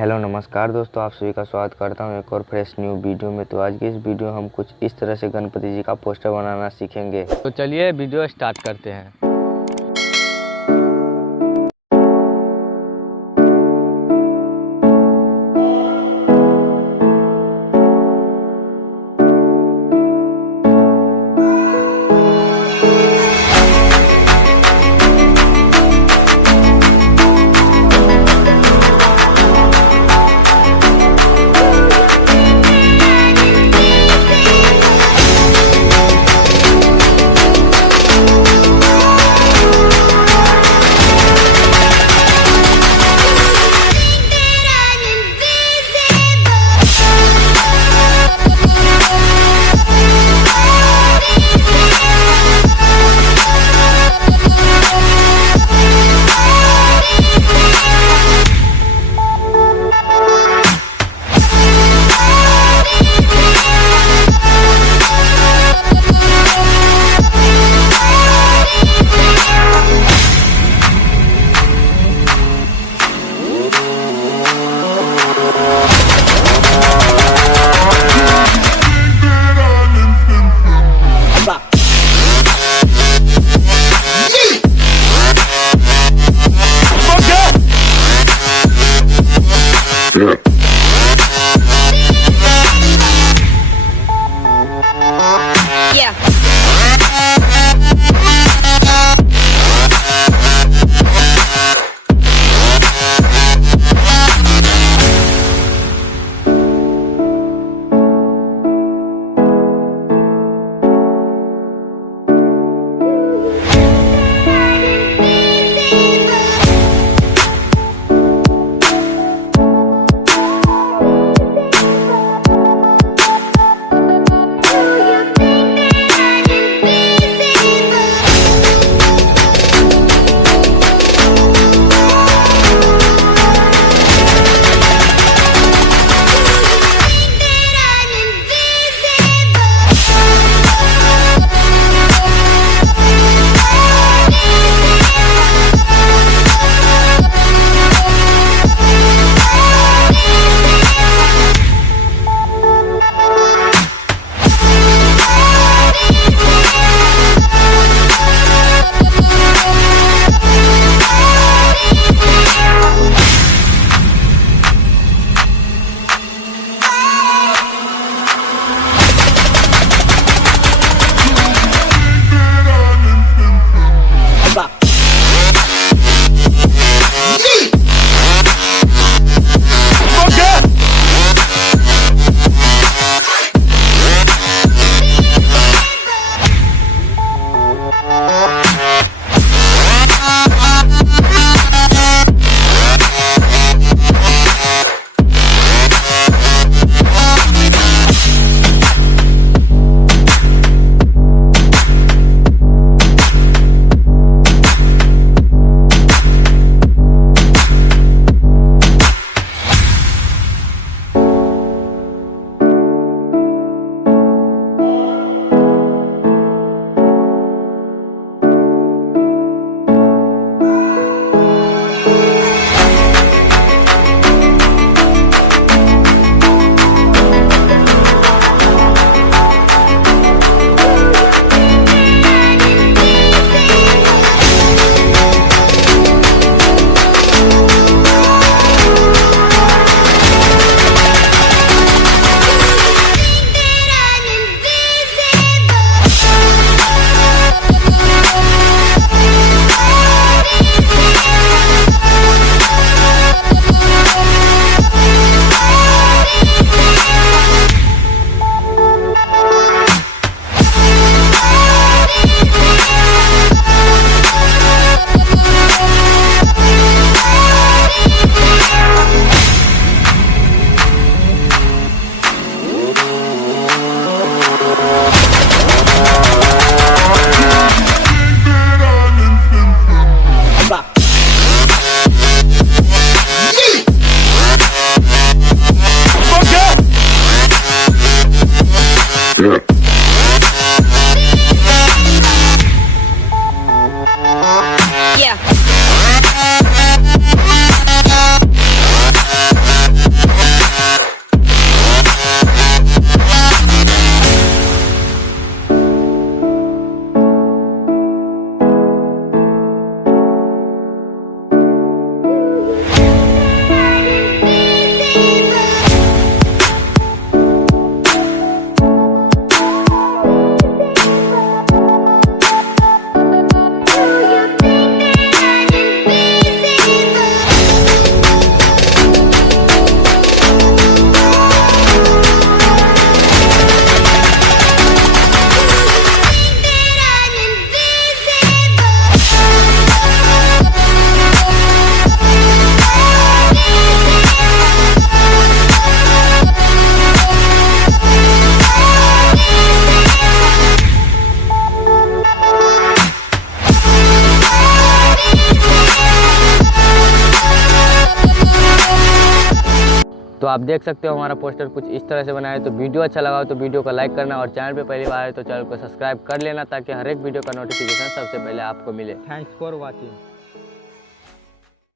Hello नमस्कार दोस्तों, आप सभी का स्वागत करता हूं एक और फ्रेश न्यू वीडियो में। तो आज की इस वीडियो में हम कुछ इस तरह से गणपति जी का पोस्टर बनाना सीखेंगे। तो चलिए वीडियो स्टार्ट करते हैं। तो आप देख सकते हो हमारा पोस्टर कुछ इस तरह से बना है। तो वीडियो अच्छा लगा हो तो वीडियो को लाइक करना और चैनल पे पहली बार आए तो चैनल को सब्सक्राइब कर लेना ताकि हर एक वीडियो का नोटिफिकेशन सबसे पहले आपको मिले। Thanks for watching.